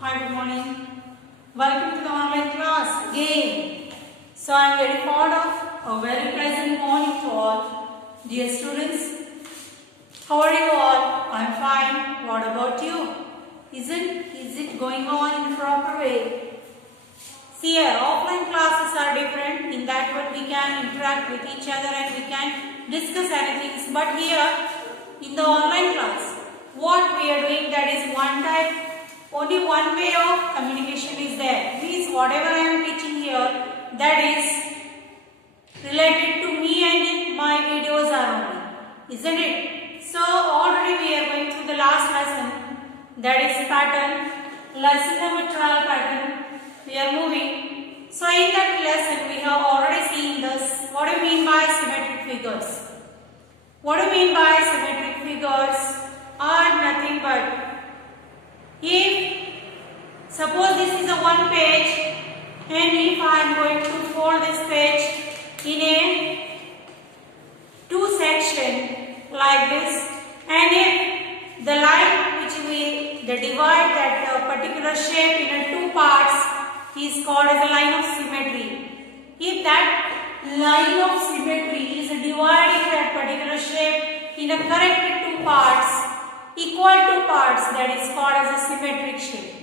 Hi, good morning. Welcome to the online class again. So I am very fond of a very pleasant morning to all. Dear students, how are you all? I am fine. What about you? Is it going on in the proper way? See here, offline classes are different in that way we can interact with each other and we can discuss anything. But here, in the online class, what we are doing, that is one type, only one way of communication is there. Means whatever I am teaching here, that is related to me and my videos are only, isn't it? So already we are going through the last lesson, that is pattern, lesson number 12 pattern. We are moving. So in that lesson we have already seen this. What do you mean by symmetric figures? What do you mean by symmetric figures? Are nothing but, if suppose this is a one page and if I am going to fold this page in a two section like this, and if the line which we divide that particular shape in a two parts is called as a line of symmetry. If that line of symmetry is dividing that particular shape in a correct two parts, equal two parts, that is called as a symmetric shape.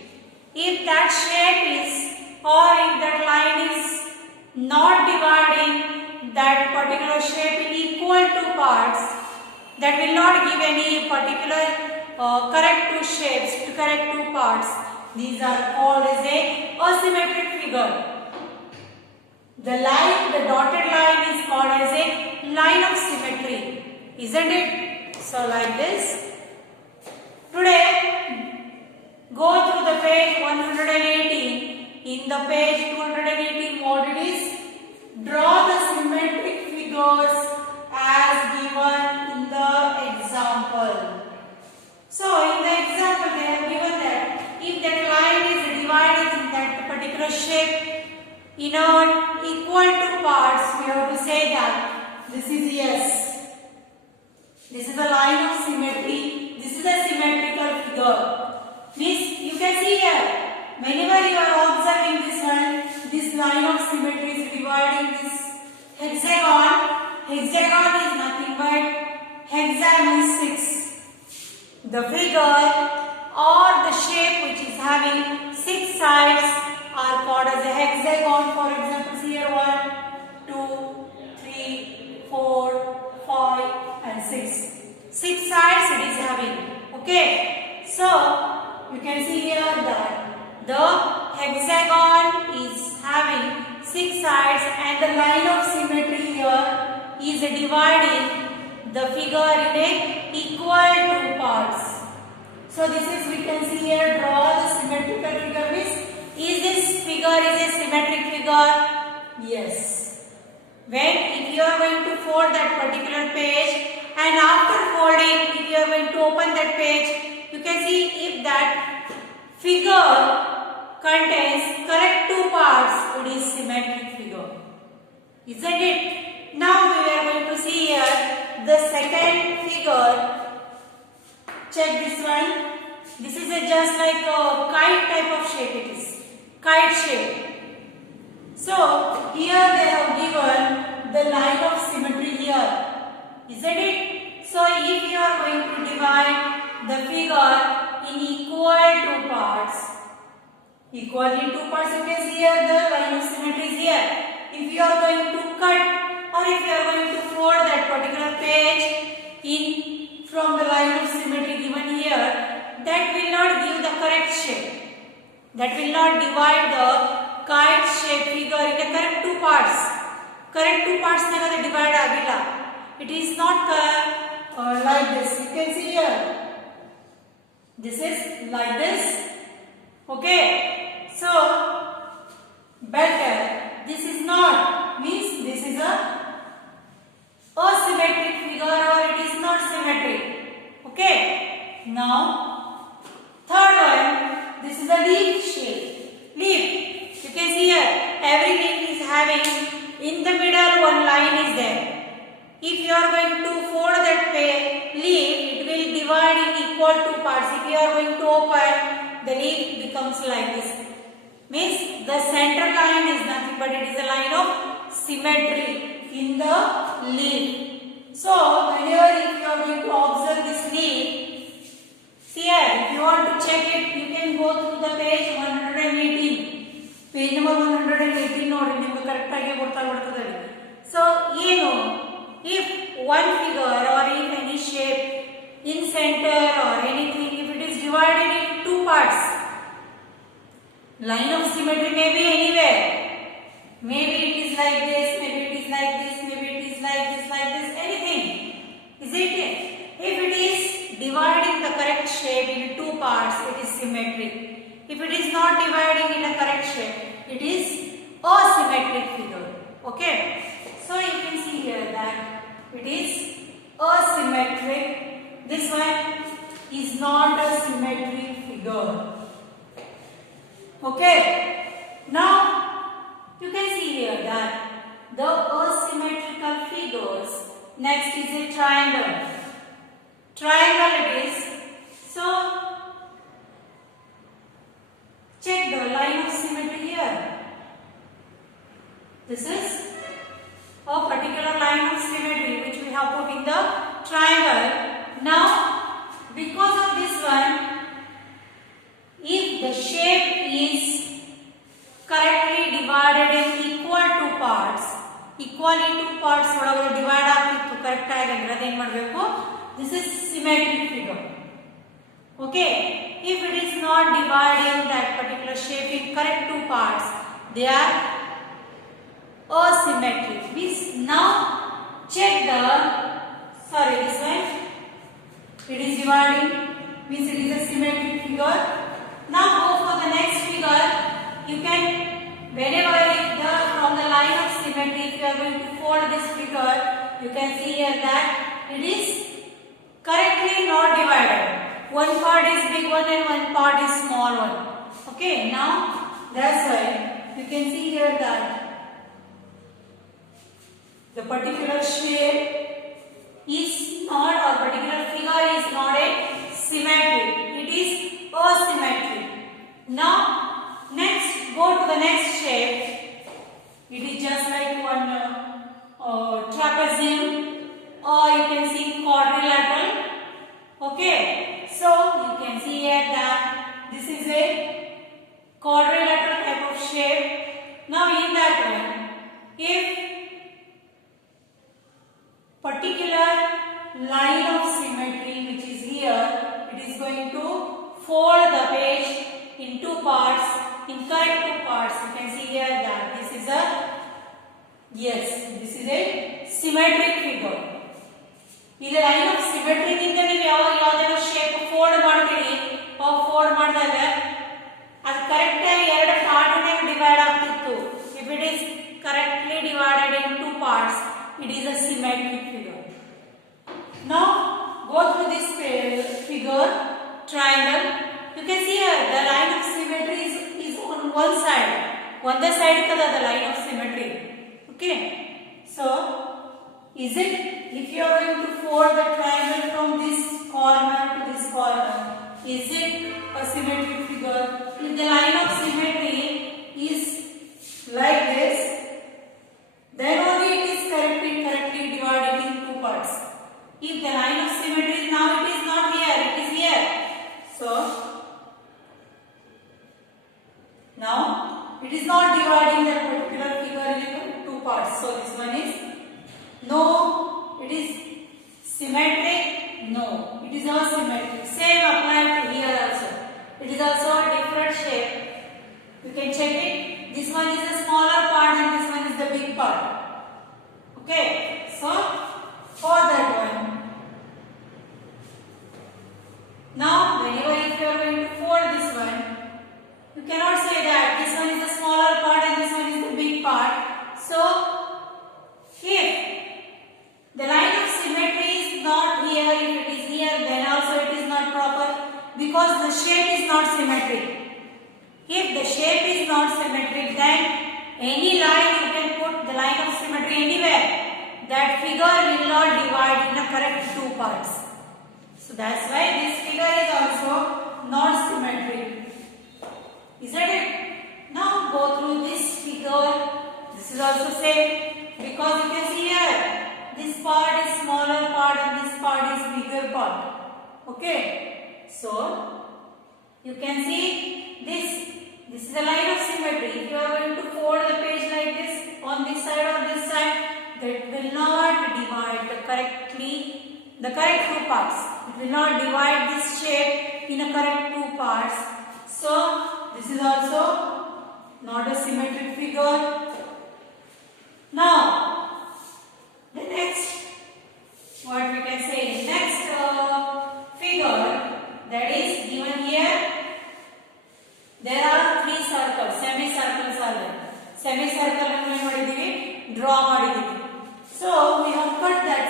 If that shape is, or if that line is not dividing that particular shape in equal two parts, that will not give any particular correct two shapes to correct two parts. These are called as a asymmetric figure. The line, the dotted line is called as a line of symmetry, isn't it? So like this. Today, go through the page 118. In the page 218, what it is? Draw the symmetric figures as given in the example. So, in the example, they have given that if that line is divided in that particular shape in a equal two parts, we have to say that this is yes. This is a line of symmetry. This is a symmetrical figure. Means you can see here, whenever you are observing this one, this line of symmetry is dividing this hexagon. Hexagon is nothing but hexa means 6. The figure or the shape which is having 6 sides are called as a hexagon. For example, here 1, 2, 3, 4, 5 and 6. 6 sides it is having. Okay. So, you can see here that the hexagon is having 6 sides and the line of symmetry here is dividing the figure in a equal two parts. So this is, we can see here, draw the symmetrical figure. Means, is this figure is a symmetric figure? Yes. When if you are going to fold that particular page, and after folding, if you are going to open that page, you can see if that figure contains correct two parts, it is symmetric figure. Isn't it? Now we are going to see here the second figure. Check this one. This is just like a kite type of shape it is. Kite shape. So here they have given the line of symmetry here. Isn't it? So if you are going to divide the figure in equal two parts, equally two parts, you can see here the line of symmetry is here. If you are going to cut or if you are going to fold that particular page in from the line of symmetry given here, that will not give the correct shape. That will not divide the kite shape figure in the correct two parts. Correct two parts never divide agila. It is not like this. You can see here. This is like this. Okay. So, better. This is not. Means this is a asymmetric figure or it is not symmetric. Okay. Now, third one. This is a leaf shape. Leaf. You can see here. Every leaf is having in the middle one line is there. If you are going to fold that leaf, it will divide in equal two parts. If you are going to open, the leaf becomes comes like this. Means the center line is nothing but it is a line of symmetry in the leaf. So whenever if you are going to observe this leaf, see here, if you want to check it, you can go through the page 118. Page number 118 ನೋಡಿ ನಿಮಗೆ correct ಆಗಿ ಗೊತ್ತಾಗ್ಬಿಡ್ತದೆ. So ಏನು, if one figure or if any shape in center or anything, if it is divided into two parts, line of symmetry may be anywhere. Maybe it is like this, maybe it is like this, maybe it is like this, anything. Is it? If it is dividing the correct shape into two parts, it is symmetric. If it is not dividing in a correct shape, it is asymmetric figure. Okay? So you can see here that it is asymmetric. This one is not a symmetric figure. Okay? Now you can see here that the asymmetrical figures, next is a triangle. Triangle it is. So check the line of symmetry here. This is a particular line of symmetry which we have put in the triangle. Now because of this one, if the shape is correctly divided in equal two parts, equally two parts ಒಳಗಡೆ divide ಆಗ್ತಿತ್ತು correct ಆಗಿ ಅಂದ್ರೆ ಅದೇನ್ ಮಾಡಬೇಕು, this is symmetric figure. Okay, if it is not dividing that particular shape in correct two parts, they are asymmetric. Means now check the, sorry, this one it is dividing, means it is a symmetric figure. Now go for the next figure. You can, whenever from the line of symmetry, if you are going to fold this figure, you can see here that it is correctly not divided. One part is big one and one part is small one. Okay, now that's why you can see here that the particular shape is not, or particular figure is not a symmetric. It is asymmetric. Now next, go to the next shape. It is just like one trapezium, or you can see quadrilateral. Okay, so you can see here that this is a quadrilateral type of shape. Now in that one, if particular line of symmetry which is here, it is going to fold the page in two parts, in correct two parts. You can see here that this is a, yes, this is a symmetric figure. ಇದು line of symmetry ನಿಂದ ನೀವು ಯಾವ್ದಾದ್ರು shape fold ಮಾಡ್ತೀರಿ, fold ಮಾಡಿದಾಗ ಅದು correct ಆಗಿ ಎರಡು part ಆಗಿ ಡಿವೈಡ್ ಆಗ್ತಿತ್ತು. If it is correctly divided in two parts, it is a symmetric figure. Now go through this figure, triangle. You can see here the line of symmetry is on one side. One side kada the line of symmetry. Okay, so is it, if you are going to fold the triangle from this corner to this corner, is it a symmetric figure? If the line of symmetry is like this, then only it is correctly divided in two parts. If the line of symmetry is now, it is not here, it is here. So now it is not dividing that particular figure into two parts. So this one is no, it is symmetric, no, it is asymmetric. Same applied to here also. It is also a different shape. You can check it. This one is the smaller part and this one is the big part. Okay, so for that one, now whenever if you are going to fold this one, you cannot say that this one is the smaller part and this one is the big part. So if the line of symmetry is not here, if it is here, then also it is not proper, because the shape is not symmetric. If the shape is not symmetric, then any line you can put the line of symmetry anywhere, that figure will not divide in a correct two parts. So that's why this figure is also not symmetric. the correct two parts. It will not divide this shape in a correct two parts. So this is also not a symmetric figure. Now the next, what we can say, next figure that is given here. There are three circles, semicircles are there. Semicircle ಅನ್ನು ಏನು ಮಾಡಿದೀವಿ, draw ಮಾಡಿದೀವಿ. So we have cut that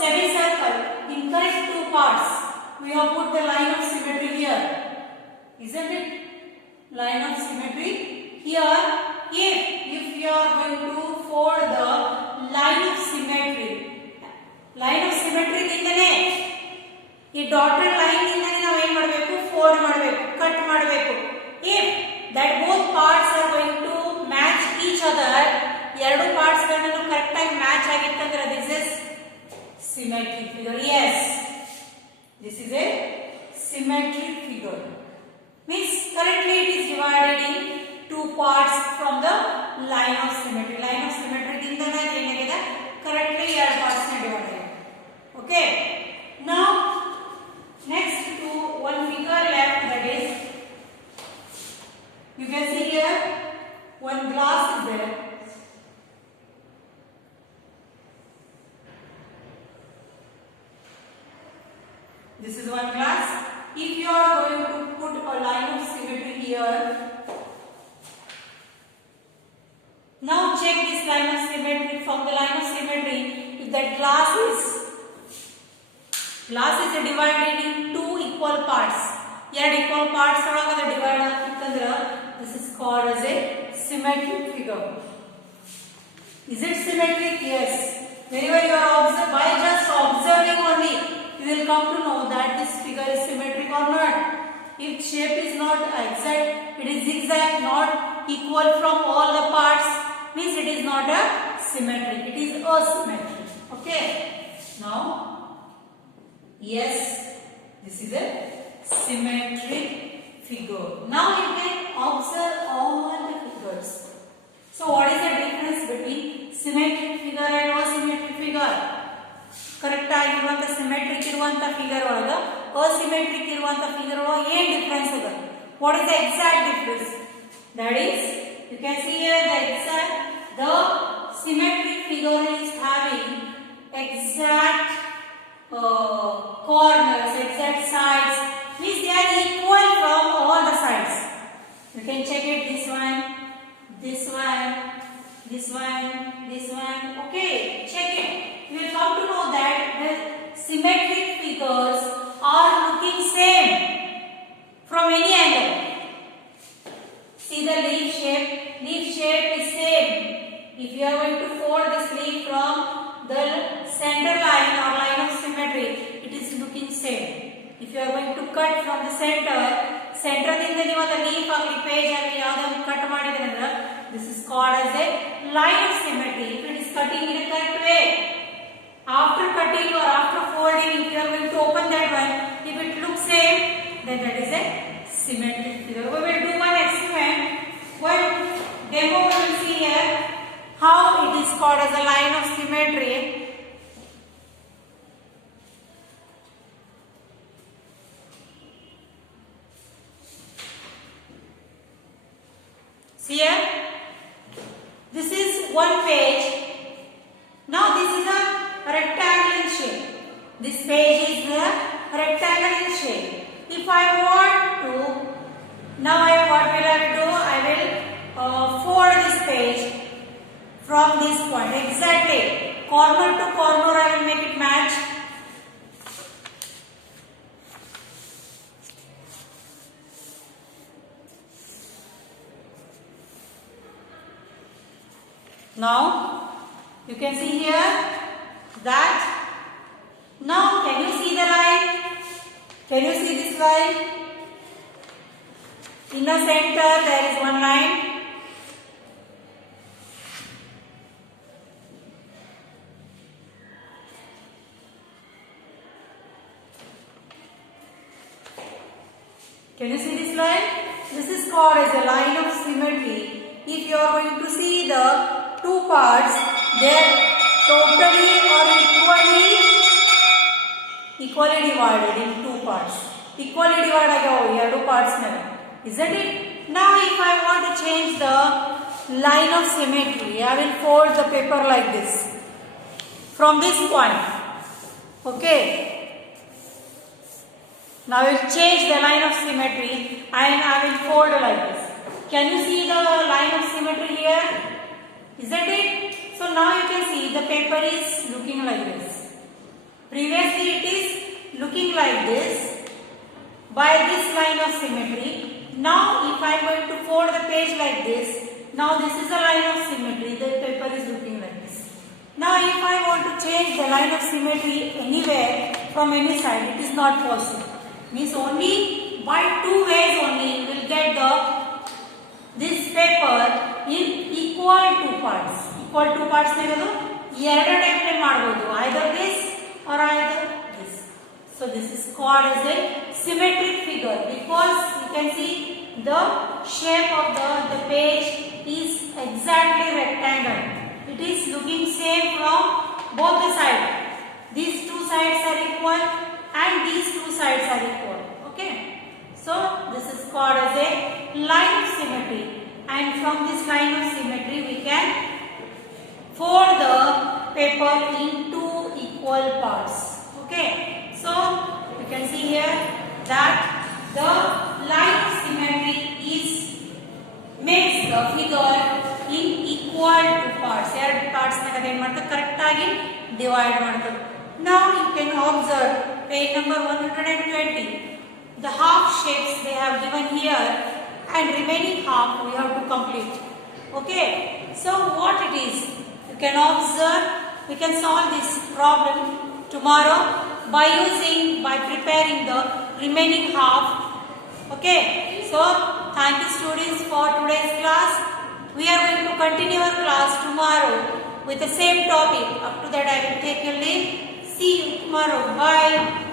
semicircle in correct two parts. We have put the line of symmetry here, isn't it? Line of symmetry here. If you are going to fold the line of symmetry ದಿಂದನೇ ಈ dotted line ದಿಂದನೇ ನಾವು ಏನು ಮಾಡಬೇಕು, fold ಮಾಡಬೇಕು, cut ಮಾಡಬೇಕು. If that both parts are going to match each other, ಎರಡು parts ಗಳನ್ನು correct ಆಗಿ match ಆಗಿತ್ತಂದ್ರೆ this is symmetric figure. Yes, this is a symmetric figure. Means correctly it is divided in two parts from the line of symmetry. Line of symmetry ದಿಂದನೇ ಏನಾಗಿದೆ, correctly ಎರಡು parts ನ divide ಆಗಿದೆ. Okay, now next to one figure left, that is, you can see here one glass is there. This is one glass. If you are going to put a line of symmetry here, now check this line of symmetry. From the line of symmetry, if that glass is divided in two equal parts, ಎರಡು equal parts ಒಳಗೆ divide ಆಗಿತ್ತಂದ್ರೆ this is called as a symmetric figure. Is it symmetric? Yes. Whenever you are by just observing only, you will come to know that this figure is symmetric or not. If shape is not exact, it is zigzag, not equal from all the parts, means it is not a symmetric, it is asymmetric. Okay, now yes, this is a symmetric figure. Now you can observe all the figures. So what is the difference between symmetric figure and asymmetric figure? Correct ಆಗಿರುವಂತ symmetric ಇರುವಂತ figure ಒಳಗ asymmetric ಇರುವಂತ figure ಒಳಗ ಏನ್ difference ಅದ? What is the exact difference? That is, you can see here the symmetric figure is having exact corners, exact sides, means they are equal from all the sides. You can check it, this one, this one, this one, this one. Okay, check it. You will come to know that the symmetric figures are looking same from any angle. See the leaf shape. Leaf shape is same. If you are going to fold this leaf from the center line or line of symmetry, it is looking same. If you are going to cut from the center ದಿಂದ ನೀವು the leaf ಆಗಲಿ page ಆಗಲಿ ಯಾವುದಾದ್ರು cut ಮಾಡಿದ್ರೆ ಅಂದ್ರೆ this is called as a line of symmetry. If it is cutting in a correct way, after cutting or after folding, if you are going to open that one, if it looks same, then that is a symmetric figure. We will do one experiment. One demo we will see here how it is called as a line of symmetry. See here, this is one page. Now this is a rectangle in shape. This page is a rectangle in shape. If I want to, now what will I do? I will fold this page from this point exactly, corner to corner. I will make it match. Now you can see here that, now can you see the line? Can you see this line? In the center there is one line. Can you see this line? This is called as a line of symmetry. If you are going to see the two parts, they are totally or equally equally divided in two parts. Equally divided agya two parts nave, isn't it? Now if I want to change the line of symmetry, I will fold the paper like this from this point. Okay. Now I will change the line of symmetry and I will fold like this. Can you see the line of symmetry here? Isn't it? So now you can see the paper is looking like this. Previously it is looking like this by this line of symmetry. Now if I am going to fold the page like this, now this is the line of symmetry, the paper is looking like this. Now if I want to change the line of symmetry anywhere from any side, it is not possible. Means only by two ways only you will get this paper in equal two parts. Equal two parts nagadu ಎರಡು type ನೇ ಮಾಡಬಹುದು, either this or either this. So this is called as a symmetric figure because you can see the shape of the page is exactly rectangle. It is looking same from both the sides. These two sides are equal and these two sides are equal. Okay. So this is called as a line of symmetry, and from this line of symmetry we can fold the paper in two equal parts. Okay. So you can see here that the line of symmetry makes the figure in equal two parts. ಎರಡು parts ನಾಗ ಏನು ಮಾಡ್ತಾರೆ correct ಆಗಿ divide ಮಾಡ್ತಾರೆ. Now you can observe page number 120. The half shapes they have given here and remaining half we have to complete. Okay. So what it is? You can observe. We can solve this problem tomorrow by preparing the remaining half. Okay. So thank you students for today's class. We are going to continue our class tomorrow with the same topic. Up to that I will take your leave. See you tomorrow. Bye.